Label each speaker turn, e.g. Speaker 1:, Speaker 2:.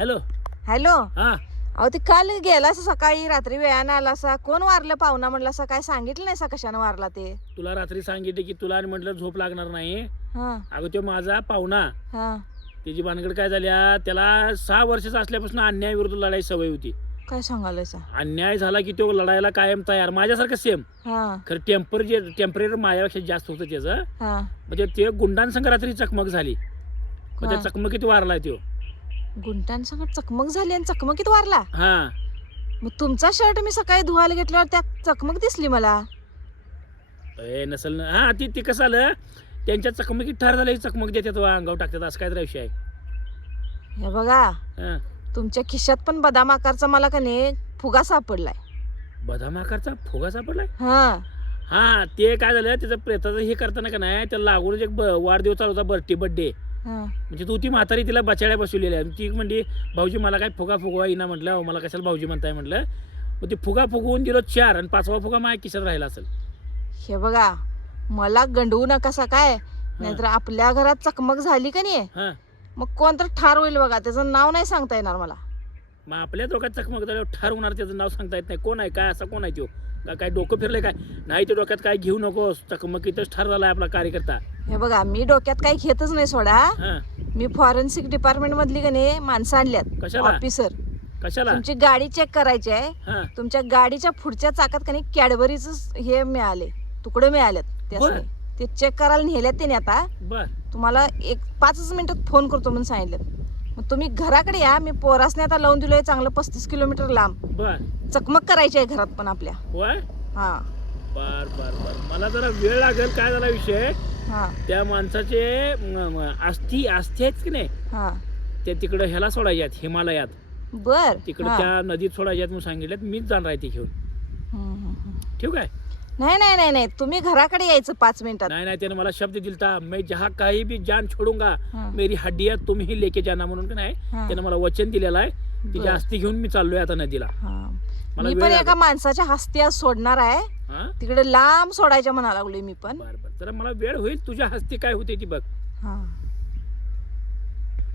Speaker 1: Hello.
Speaker 2: Hello.
Speaker 1: हा.
Speaker 2: अहो ते काल गेला असं सकाळी रात्री वेळानं आला असा. कोण वारलं? पाहुणा म्हणलं असं काय सांगितलं नाही सा कशानं वारला ते?
Speaker 1: तुला रात्री सांगितले की तुला आणि म्हटलं झोप लागणार नाही.
Speaker 2: हा.
Speaker 1: अगं तो माझा पाहुणा.
Speaker 2: हा.
Speaker 1: त्याची भानगड काय झाल्या त्याला सहा वर्षाचा असल्यापासून अन्याय विरुद्ध लढाई सवय होती.
Speaker 2: काय सांगायला
Speaker 1: अन्याय झाला की तो लढायला कायम तयार. माझ्यासारखं सेम
Speaker 2: हा.
Speaker 1: खरं टेम्पर जे टेम्परेचर माझ्यापेक्षा जास्त होतं त्याचं.
Speaker 2: हा.
Speaker 1: म्हणजे ते गुंडांसंग रात्री चकमक झाली. मग त्या
Speaker 2: हा.
Speaker 1: चकमकीत वारलाय तो.
Speaker 2: गुंटांसंगत चकमक झाली आणि चकमकीत वारला.
Speaker 1: हा.
Speaker 2: मग तुमचा शर्ट मी सकाळी धुवायला घेतल्यावर त्या चकमक दिसली मला.
Speaker 1: ए नसल ना. हा ती ती कसं आलं? त्यांच्या चकमकीत ठार झालं चकमक देतात वा, अंगावर टाकतात असं काय विषय आहे.
Speaker 2: हे बघा
Speaker 1: हा.
Speaker 2: तुमच्या खिशात पण बदाम आकारचा मला का नाही फुगा सापडलाय.
Speaker 1: बदाम आकारचा फुगा सापडलाय?
Speaker 2: हा.
Speaker 1: हा ते काय झालं त्याचं प्रेताचं हे करताना का नाही त्याला लागूनच एक ब- वाढदिवस चालू होता बर्थडे बर्थडे. म्हणजे तू ती म्हातारी तिला बचाड्या बसवलेल्या आहे. ती म्हणली भाऊजी मला काय फुगा फुगवा येईना म्हटलं. अहो, मला कशाला भाऊजी म्हणताय म्हटलं. मग ते फुगा फुगवून दिलो चार आणि पाचवा फुगा माझ्या खिशात राहिला असेल.
Speaker 2: हे बघा मला गंडवू नका सा काय नाहीतर आपल्या घरात चकमक झाली का नाही?
Speaker 1: हा.
Speaker 2: मग कोण तर ठार होईल बघा त्याचं नाव नाही सांगता येणार मला.
Speaker 1: मग आपल्या डोक्यात चकमक झाल्यावर ठार होणार त्याचं नाव सांगता येत नाही. कोण आहे काय असा कोण आहे तो? का काय डोकं फिरलंय काय? नाही ते डोक्यात काय घेऊ नकोस. चकमकीतच ठार झालाय आपला कार्यकर्ता.
Speaker 2: हे बघा मी डोक्यात काही घेतच नाही सोडा.
Speaker 1: हा.
Speaker 2: मी फॉरेन्सिक डिपार्टमेंट मधली का नाही माणसं आणल्यात.
Speaker 1: कशाला?
Speaker 2: ऑफिसर
Speaker 1: कशाला?
Speaker 2: तुमची गाडी चेक करायची आहे.
Speaker 1: हा.
Speaker 2: तुमच्या गाडीच्या पुढच्या चाकात का नाही कॅडबरीच हे मिळाले. तुकडे मिळालेत. त्यासनी.
Speaker 1: बरं.
Speaker 2: ते चेक करायला नेल्यात त्याने आता.
Speaker 1: बर.
Speaker 2: तुम्हाला एक पाचच मिनिटात फोन करतो म्हणून सांगितलं मग तुम्ही घराकडे या मी पोरासने आता लावून दिलोय चांगलं पस्तीस किलोमीटर लांब.
Speaker 1: बर.
Speaker 2: चकमक करायची आहे घरात पण आपल्या.
Speaker 1: होय?
Speaker 2: हा.
Speaker 1: बर बर बर. मला जरा वेळ लागेल काय झाला विषय?
Speaker 2: हा.
Speaker 1: त्या माणसाचे म- म- अस्थि अस्थि आहेत की नाही?
Speaker 2: हा.
Speaker 1: ते तिकडं ह्याला सोडायच्यात हिमालयात.
Speaker 2: बर.
Speaker 1: तिकडं
Speaker 2: हा.
Speaker 1: त्या नदीत सोडायच्यात म्हणून सांगितल्यात मीच जाणार आहे ते घेऊन.
Speaker 2: हम्म, हम्म, हम्म.
Speaker 1: ठीक आहे
Speaker 2: नाही नाही नाही नाही. तुम्ही घराकडे यायचं पाच मिनिटात.
Speaker 1: नाही नाही त्याने मला शब्द दिलता. मैं जहा काही भी जान छोडूंगा
Speaker 2: हा.
Speaker 1: मेरी हड्डिया तुम्ही ही लेके जाना म्हणून का नाही
Speaker 2: हा.
Speaker 1: त्याने मला वचन दिलेलं आहे. तिची
Speaker 2: बरं.
Speaker 1: अस्थि घेऊन मी चाललोय आता नदीला.
Speaker 2: हा.
Speaker 1: मला
Speaker 2: मी
Speaker 1: वेळ
Speaker 2: पण
Speaker 1: लागेल.
Speaker 2: एका माणसाच्या हस्ती आज सोडणार आहे.
Speaker 1: हा?
Speaker 2: तिकडे लांब सोडायच्या म्हणा लागलोय मी पण.
Speaker 1: बर बर. जरा मला वेळ होईल तुझ्या हस्ती काय होते ती बघ.
Speaker 2: हा.